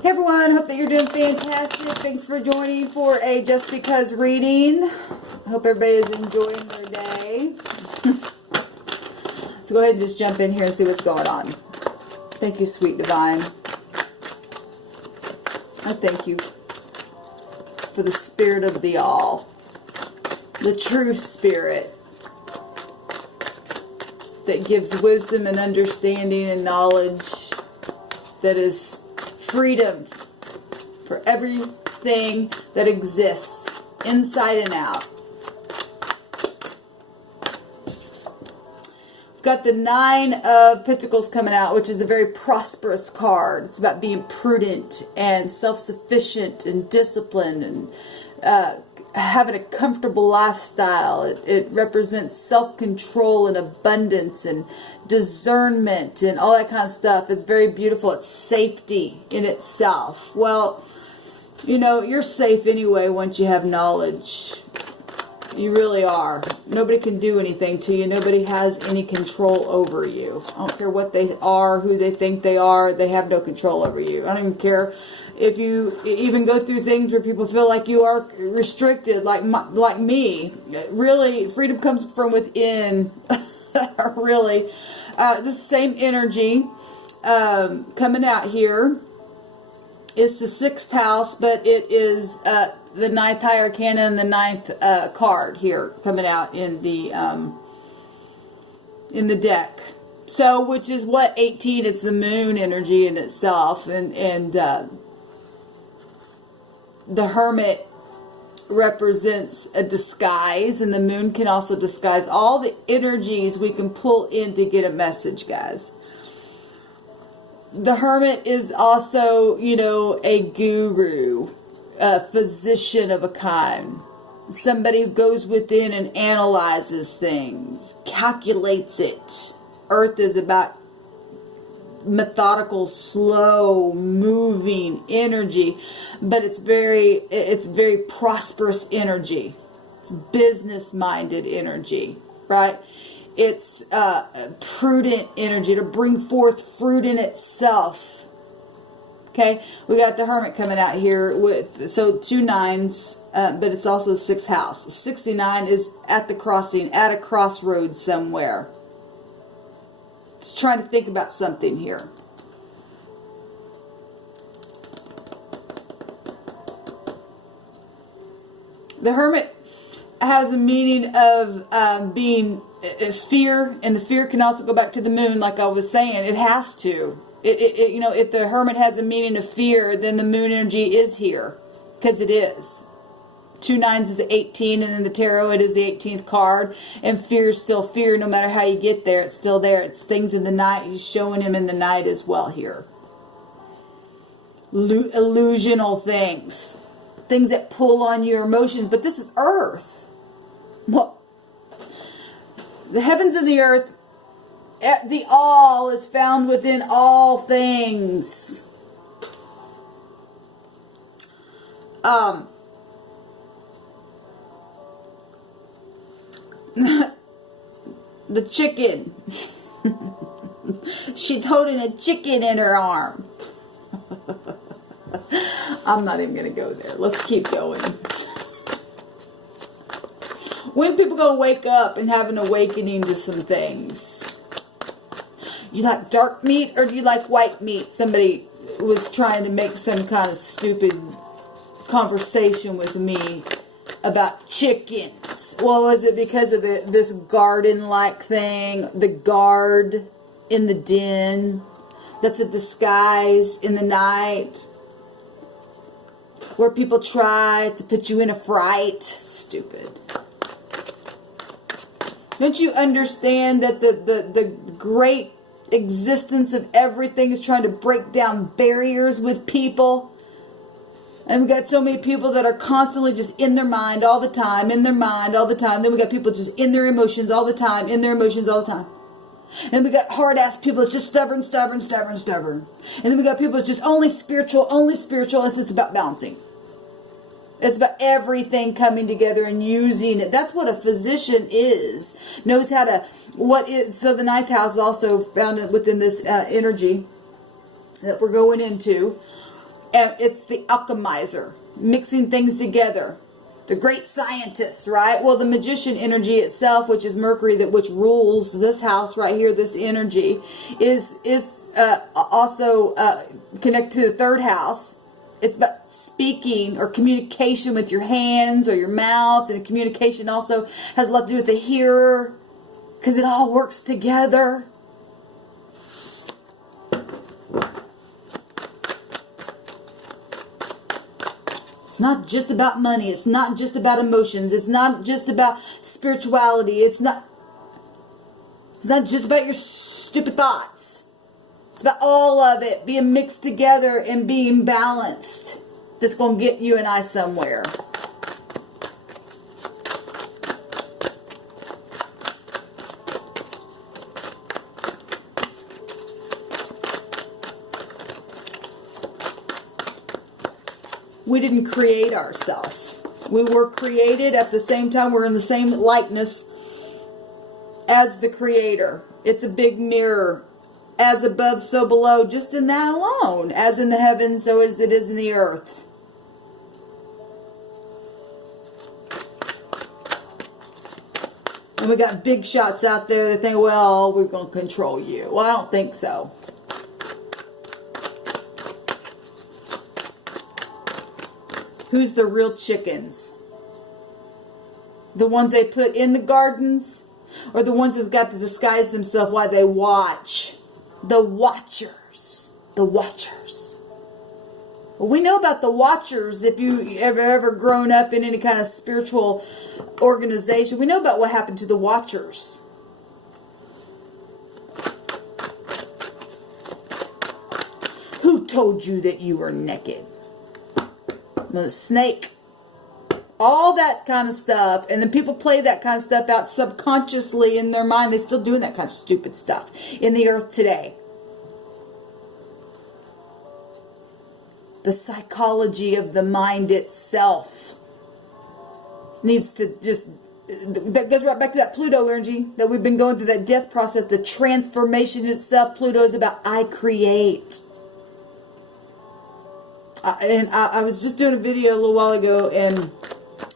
Hey everyone, hope that you're doing fantastic. Thanks for joining for a Just Because reading. I hope everybody is enjoying their day. So go ahead and just jump in here and see what's going on. Thank you, sweet divine. I thank you for the spirit of the all, the true spirit that gives wisdom and understanding and knowledge, that is freedom for everything that exists inside and out. We've got the Nine of Pentacles coming out, which is a very prosperous card. It's about being prudent and self-sufficient and disciplined and having a comfortable lifestyle. It represents self-control and abundance and discernment and all that kind of stuff. It's very beautiful. It's safety in itself. Well, you know, you're safe anyway once you have knowledge. You really are. Nobody can do anything to you. Nobody has any control over you. I don't care what they are, who they think they are. They have no control over you. I don't even care if you even go through things where people feel like you are restricted, like me. Really, freedom comes from within. Really. The same energy coming out here. It's the 6th house, but it is the 9th high arcana and the 9th card here coming out in the deck. So, which is what 18? It's the moon energy in itself, and the Hermit represents a disguise, and the moon can also disguise all the energies we can pull in to get a message, guys. The Hermit is also, you know, a guru, a physician of a kind. Somebody who goes within and analyzes things, calculates it. Earth is about methodical, slow moving energy, but it's very prosperous energy. It's business minded energy, right? It's prudent energy to bring forth fruit in itself. Okay, we got the Hermit coming out here with, so 2 9s, but it's also the 6th house. 69 is at the crossing, at a crossroads somewhere. Just trying to think about something here. The Hermit has a meaning of being fear, and the fear can also go back to the moon, like I was saying. It has to. You know, if the Hermit has a meaning of fear, then the moon energy is here, because it is. 2 9s is the 18, and in the tarot it is the 18th card, and fear is still fear. No matter how you get there, it's still there. It's things in the night. He's showing him in the night as well here. Illusional things. Things that pull on your emotions. But this is Earth. Well, the heavens and the earth, the all is found within all things. The chicken. She's holding a chicken in her arm. I'm not even going to go there. Let's keep going. When people going to wake up and have an awakening to some things? You like dark meat or do you like white meat? Somebody was trying to make some kind of stupid conversation with me about chickens. Well, was it because of this garden-like thing? The guard in the den. That's a disguise in the night. Where people try to put you in a fright. Stupid. Don't you understand that the great existence of everything is trying to break down barriers with people? And we got so many people that are constantly just in their mind all the time, in their mind all the time. Then we got people just in their emotions all the time, in their emotions all the time. And we got hard-ass people that's just stubborn. And then we got people that's just only spiritual. It's about balancing. It's about everything coming together and using it. That's what a physician is. Knows how to, so the 9th house is also found within this energy that we're going into. And it's the alchemizer, mixing things together. The great scientist, right? Well, the magician energy itself, which is Mercury, which rules this house right here, this energy, is also connected to the third house. It's about speaking or communication with your hands or your mouth. And communication also has a lot to do with the hearer, because it all works together. It's not just about money. It's not just about emotions. It's not just about spirituality. It's not just about your stupid thoughts. It's about all of it being mixed together and being balanced. That's going to get you and I somewhere. We didn't create ourselves. We were created at the same time. We're in the same likeness as the Creator. It's a big mirror. As above, so below. Just in that alone. As in the heavens, so as it is in the earth. And we got big shots out there that think, well, we're going to control you. Well, I don't think so. Who's the real chickens? The ones they put in the gardens? Or the ones that got to disguise themselves while they watch? The watchers. The watchers. Well, we know about the watchers. If you ever grown up in any kind of spiritual organization, we know about what happened to the watchers. Who told you that you were naked? The snake, all that kind of stuff. And then people play that kind of stuff out subconsciously in their mind. They're still doing that kind of stupid stuff in the earth today. The psychology of the mind itself needs to just, that goes right back to that Pluto energy that we've been going through, that death process, the transformation itself. Pluto is about I create. I was just doing a video a little while ago and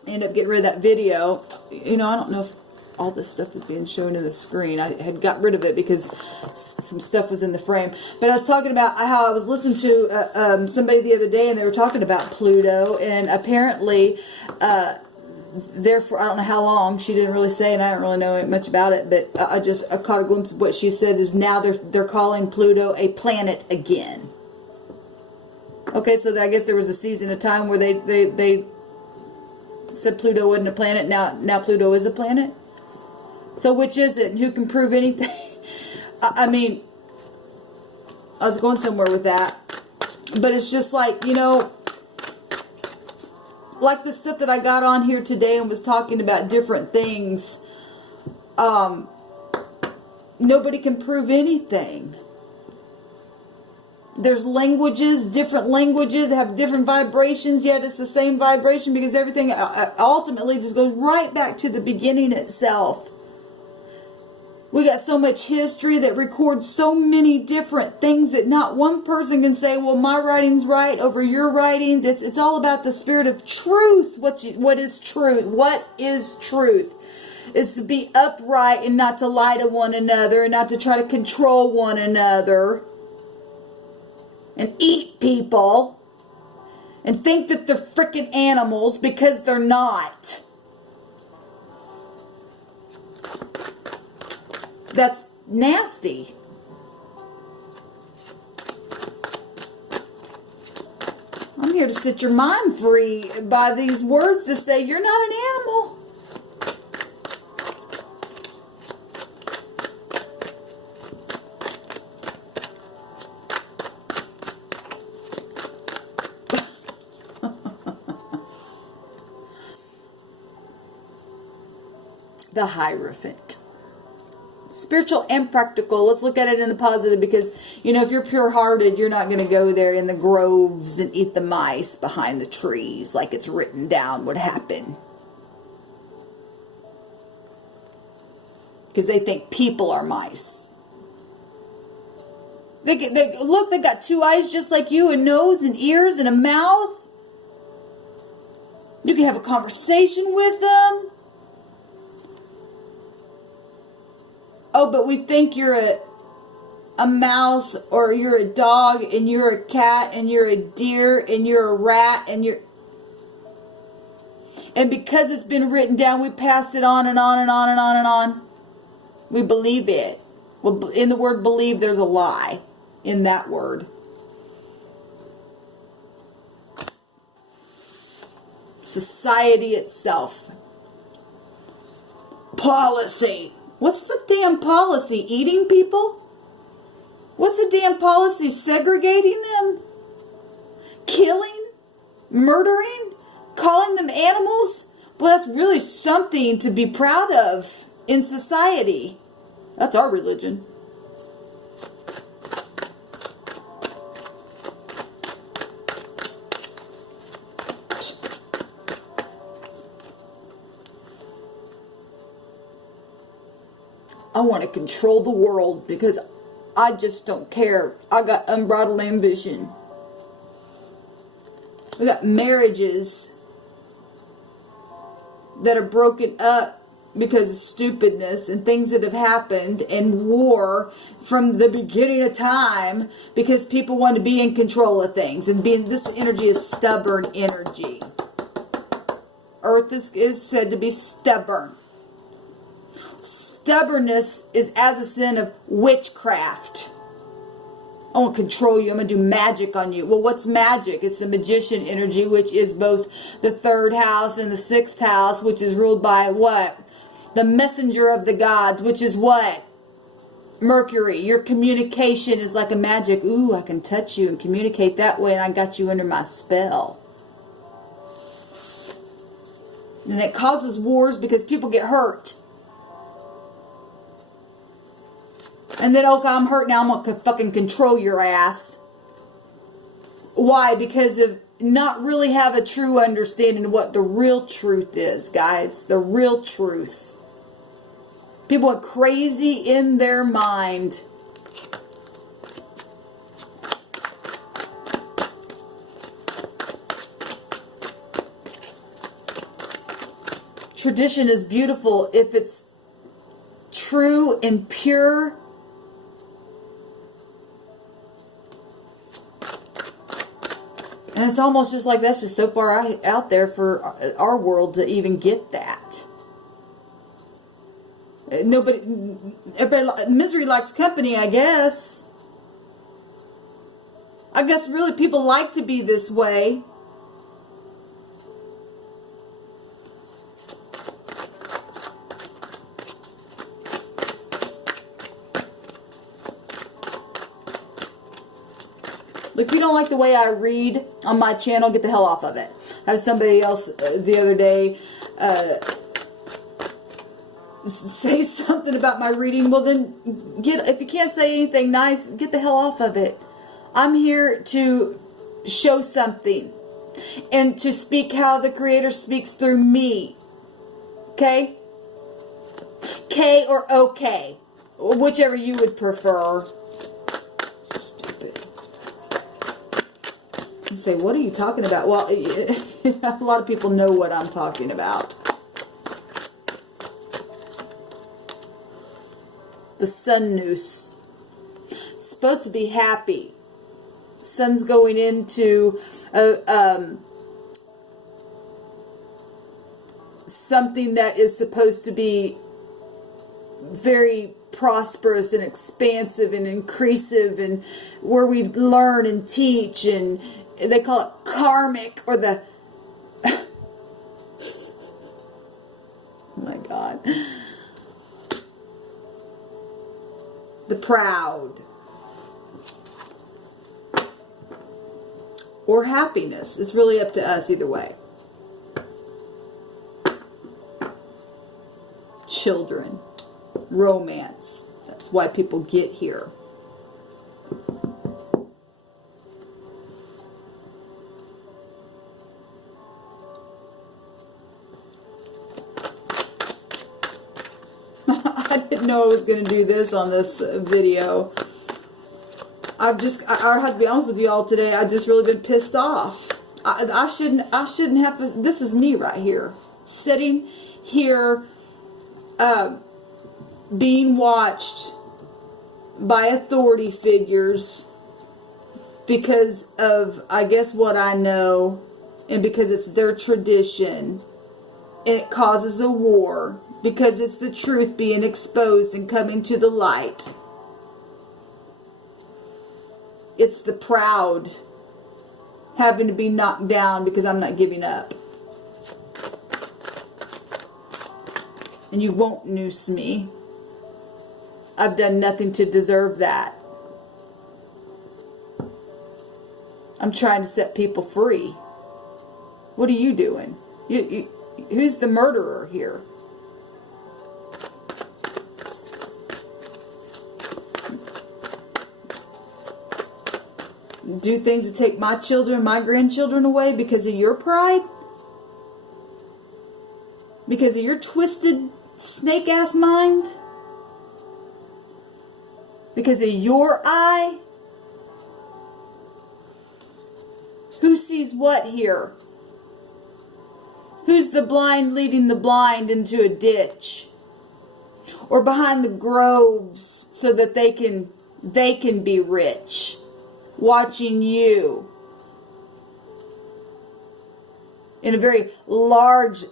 ended up getting rid of that video. You know, I don't know if all this stuff was being shown in the screen. I had got rid of it because some stuff was in the frame. But I was talking about how I was listening to somebody the other day, and they were talking about Pluto, and apparently therefore, I don't know how long, she didn't really say, and I don't really know much about it, but I caught a glimpse of what she said is now they're calling Pluto a planet again. Okay, so I guess there was a season of time where they said Pluto wasn't a planet. Now Pluto is a planet. So which is it? And who can prove anything? I mean, I was going somewhere with that. But it's just like, you know, like the stuff that I got on here today and was talking about different things. Nobody can prove anything. There's languages, different languages that have different vibrations, yet it's the same vibration because everything ultimately just goes right back to the beginning itself. We got so much history that records so many different things that not one person can say, well, my writing's right over your writings. It's all about the spirit of truth. What is truth? What is truth? Is to be upright and not to lie to one another and not to try to control one another. And eat people and think that they're freaking animals because they're not. That's nasty. I'm here to set your mind free by these words to say you're not an animal. The Hierophant. Spiritual and practical. Let's look at it in the positive because, you know, if you're pure-hearted, you're not going to go there in the groves and eat the mice behind the trees like it's written down would happen. Because they think people are mice. Look, they got 2 eyes just like you, a nose and ears and a mouth. You can have a conversation with them. Oh, but we think you're a mouse, or you're a dog, and you're a cat, and you're a deer, and you're a rat, and because it's been written down, we pass it on and on and on and on and on. We believe it. Well, in the word believe, there's a lie in that word. Society itself. Policy. What's the damn policy? Eating people? What's the damn policy? Segregating them? Killing? Murdering? Calling them animals? Well, that's really something to be proud of in society. That's our religion. I want to control the world because I just don't care. I got unbridled ambition. We got marriages that are broken up because of stupidness and things that have happened, and war from the beginning of time because people want to be in control of things, and this energy is stubborn energy. Earth is said to be stubborn. Stubbornness is as a sin of witchcraft. I want to control you. I'm going to do magic on you. Well, what's magic? It's the magician energy, which is both the 3rd house and the 6th house, which is ruled by what? The messenger of the gods, which is what? Mercury. Your communication is like a magic. Ooh, I can touch you and communicate that way, and I got you under my spell. And it causes wars because people get hurt. And then, okay, I'm hurt now, I'm going to fucking control your ass. Why? Because of not really have a true understanding of what the real truth is, guys. The real truth. People are crazy in their mind. Tradition is beautiful if it's true and pure. And it's almost just like that's just so far out there for our world to even get that. Everybody, misery likes company, I guess. I guess really people like to be this way. If you don't like the way I read on my channel, get the hell off of it. I had somebody else the other day say something about my reading. Well, then, if you can't say anything nice, get the hell off of it. I'm here to show something and to speak how the Creator speaks through me. Okay? K or OK. Whichever you would prefer. You say, what are you talking about? Well, a lot of people know what I'm talking about. The sun noose. It's supposed to be happy. Sun's going into something that is supposed to be very prosperous and expansive and increasive, and where we learn and teach, and they call it karmic, or the oh my God, the proud, or happiness. It's really up to us either way. Children, romance. That's why people get here. I didn't know I was going to do this on this video. I have to be honest with you all today. I've just really been pissed off. I shouldn't have to. This is me right here, sitting here, being watched by authority figures because of, I guess, what I know, and because it's their tradition, and it causes a war because it's the truth being exposed and coming to the light. It's the proud having to be knocked down because I'm not giving up. And you won't noose me. I've done nothing to deserve that. I'm trying to set people free. What are you doing? Who's the murderer here? Do things to take my children, my grandchildren away because of your pride? Because of your twisted snake-ass mind? Because of your eye? Who sees what here? Who's the blind leading the blind into a ditch? Or behind the groves so that they can be rich? Watching you in a very large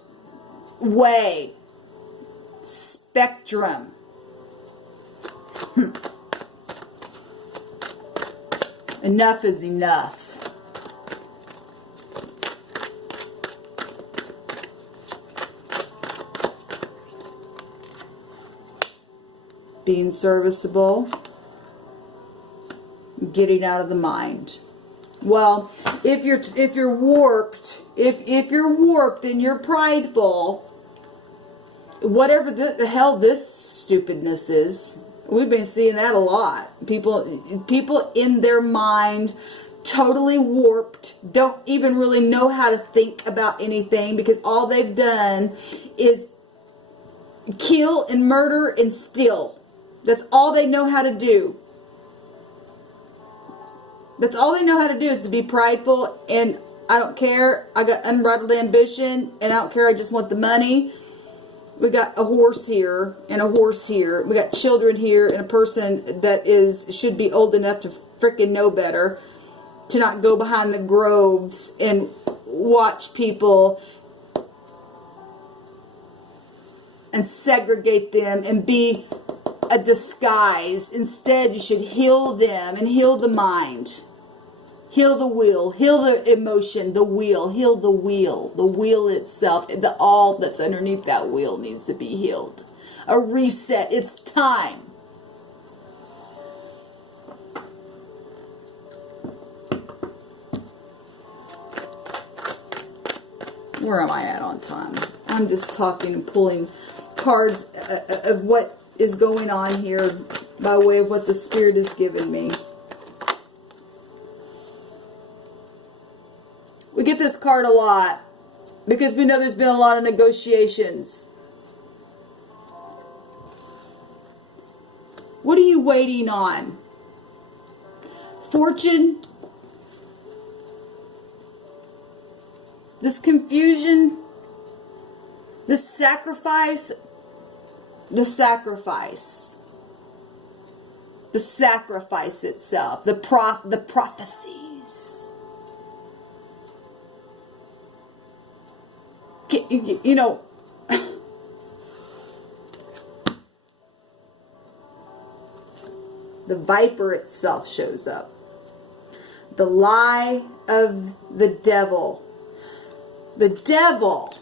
way. Spectrum. Enough is enough. Being serviceable. Getting out of the mind. Well, if you're warped, if you're warped and you're prideful, whatever the hell this stupidness is, we've been seeing that a lot. People in their mind, totally warped, don't even really know how to think about anything because all they've done is kill and murder and steal. That's all they know how to do. That's all they know how to do is to be prideful, and I don't care. I got unbridled ambition, and I don't care. I just want the money. We got a horse here and a horse here. We got children here and a person that should be old enough to frickin' know better, to not go behind the groves and watch people and segregate them and be a disguise. Instead, you should heal them and heal the mind. Heal the will. Heal the emotion. The wheel. Heal the wheel. The wheel itself. All that's underneath that wheel needs to be healed. A reset. It's time. Where am I at on time? I'm just talking and pulling cards of what is going on here by way of what the Spirit has given me. We get this card a lot because we know there's been a lot of negotiations. What are you waiting on? Fortune? This confusion? This sacrifice? The sacrifice. The sacrifice itself. The prophecies. You know, the viper itself shows up. The lie of the devil. The devil.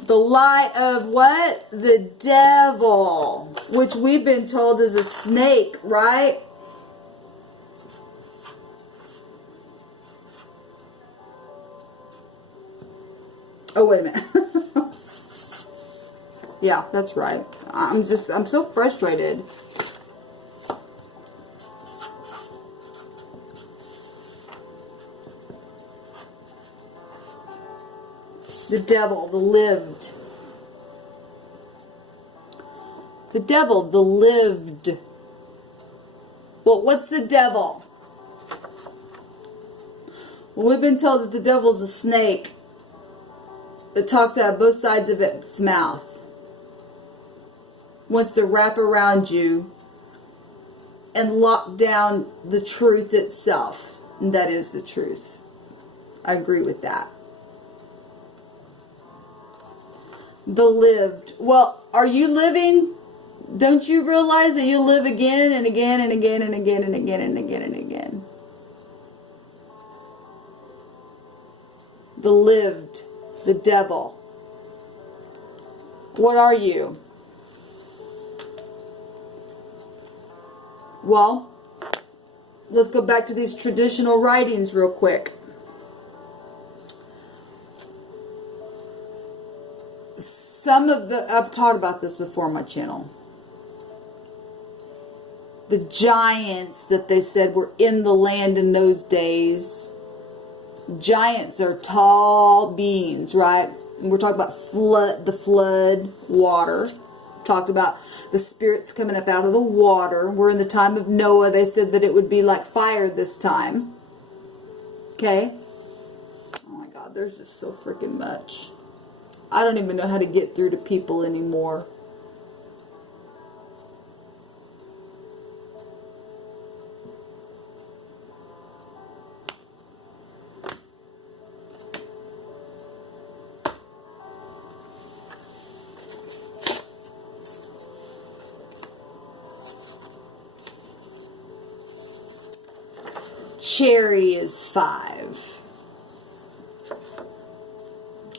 The lie of what? The devil. Which we've been told is a snake, right? Oh, wait a minute. Yeah, that's right. I'm so frustrated. The devil, the lived. The devil, the lived. Well, what's the devil? Well, we've been told that the devil's a snake that talks out of both sides of its mouth. Wants to wrap around you and lock down the truth itself. And that is the truth. I agree with that. The lived. Well, are you living? Don't you realize that you live again and again and again and again and again and again and again? The lived. The devil. What are you? Well, let's go back to these traditional writings real quick. Some of the, I've talked about this before on my channel. The giants that they said were in the land in those days. Giants are tall beings, right? And we're talking about the flood, water. Talked about the spirits coming up out of the water. We're in the time of Noah. They said that it would be like fire this time. Okay? Oh my God, there's just so freaking much. I don't even know how to get through to people anymore. Cherry is 5.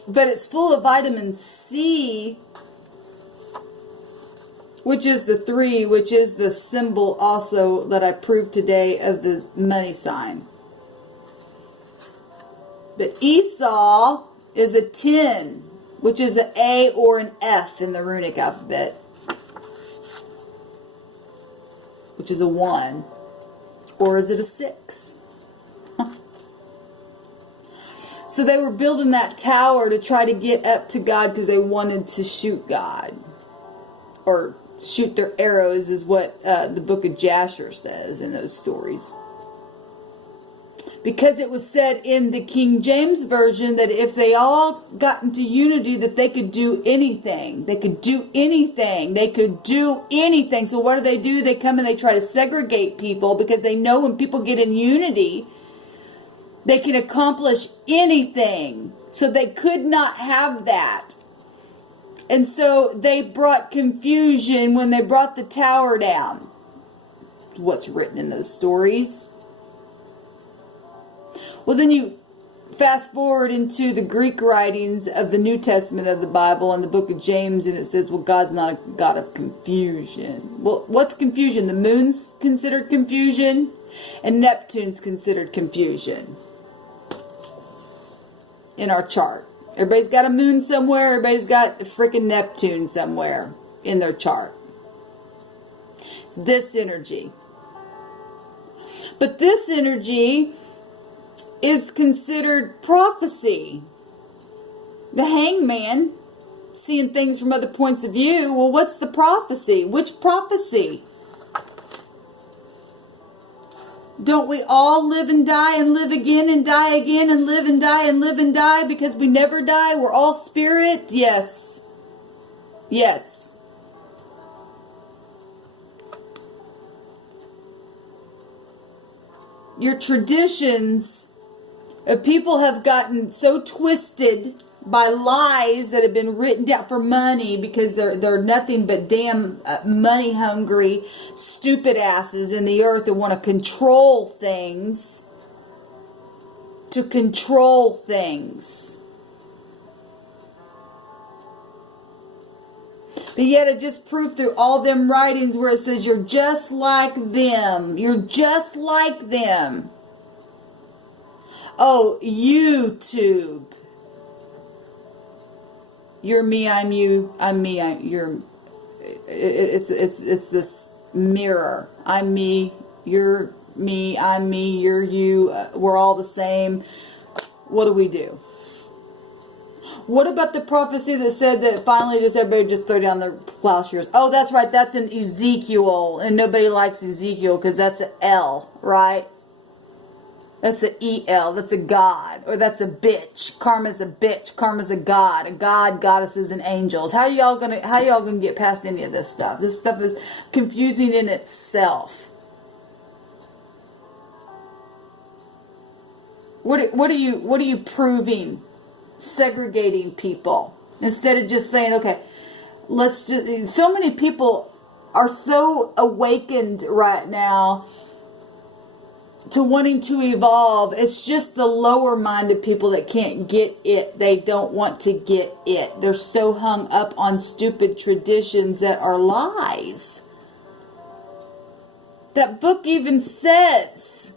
But it's full of vitamin C, which is the 3, which is the symbol also that I proved today of the money sign. But Esau is a 10, which is an A or an F in the runic alphabet, which is a 1. Or is it a 6? So they were building that tower to try to get up to God because they wanted to shoot God. Or shoot their arrows is what the book of Jasher says in those stories. Because it was said in the King James Version that if they all got into unity that they could do anything. They could do anything. They could do anything. So what do? They come and they try to segregate people because they know when people get in unity, they can accomplish anything. So they could not have that. And so they brought confusion when they brought the tower down. What's written in those stories. Well, then you fast forward into the Greek writings of the New Testament of the Bible and the book of James, and it says, well, God's not a God of confusion. Well, what's confusion? The moon's considered confusion, and Neptune's considered confusion in our chart. Everybody's got a moon somewhere. Everybody's got a freaking Neptune somewhere in their chart. It's this energy. But this energy is considered prophecy. The hangman, seeing things from other points of view. Well, what's the prophecy? Which prophecy? Don't we all live and die and live again and die again and live and die and live and die because we never die? We're all spirit? Yes. Yes. Your traditions, people have gotten so twisted by lies that have been written down for money because they're nothing but damn money hungry, stupid asses in the earth that want to control things. To control things. But yet it just proved through all them writings where it says you're just like them. You're just like them. Oh, YouTube. You're me, I'm you, I'm me, you're... It's this mirror. I'm me, you're me, I'm me, you're you. We're all the same. What do? What about the prophecy that said that finally just everybody just throw down their plowshares? Oh, that's right. That's in Ezekiel. And nobody likes Ezekiel because that's an L, right? That's a EL. That's a god. Or that's a bitch. Karma's a bitch. Karma's a god. A god, goddesses, and angels. How y'all gonna get past any of this stuff? This stuff is confusing in itself. What are you proving? Segregating people. Instead of just saying, okay, let's just, so many people are so awakened right now to wanting to evolve. It's just the lower minded people that can't get it. They don't want to get it. They're so hung up on stupid traditions that are lies. That book even says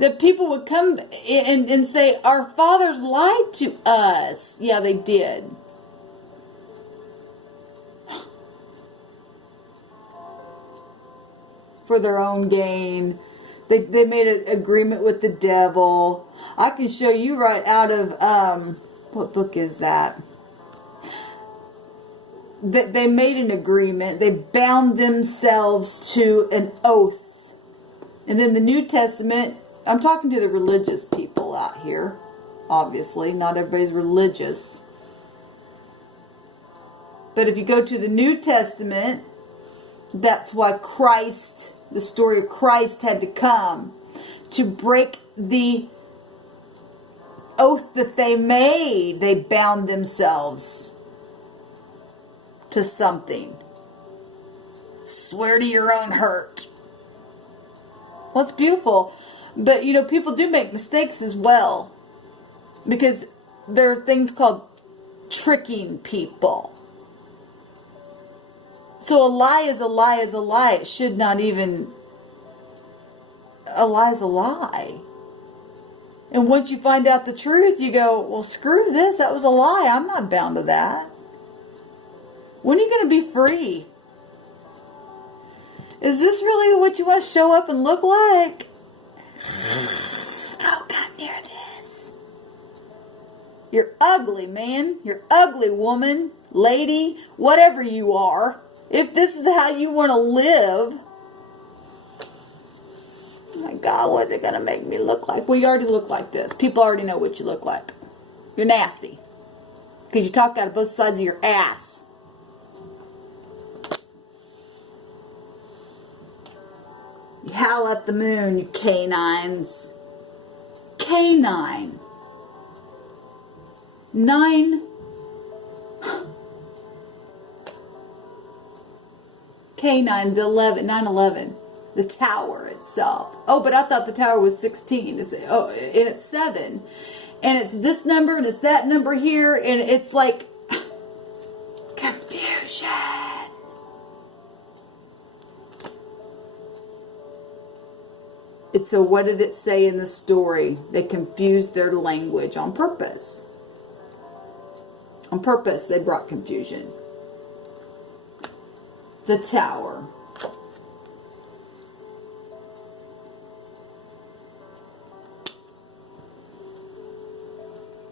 that people would come and say, our fathers lied to us. Yeah, they did. For their own gain. They made an agreement with the devil. I can show you right out of, what book is that? They made an agreement. They bound themselves to an oath. And then the New Testament, I'm talking to the religious people out here. Obviously, not everybody's religious. But if you go to the New Testament, that's why Christ, the story of Christ, had to come to break the oath that they made. They bound themselves to something. Swear to your own hurt. Well, it's beautiful. But, you know, people do make mistakes as well. Because there are things called tricking people. So a lie is a lie is a lie. It should not even... A lie is a lie. And once you find out the truth, you go, well, screw this. That was a lie. I'm not bound to that. When are you going to be free? Is this really what you want to show up and look like? Don't come near this. You're ugly, man. You're ugly, woman, lady, whatever you are. If this is how you want to live, oh my God, what's it going to make me look like? Well, you already look like this. People already know what you look like. You're nasty. Because you talk out of both sides of your ass. You howl at the moon, you canines. Canine. 9. Canine, the 11, 9/11. The tower itself. Oh, but I thought the tower was 16. And it's 7. And it's this number and it's that number here. And it's like confusion. So what did it say in the story? They confused their language on purpose. On purpose, they brought confusion. The tower.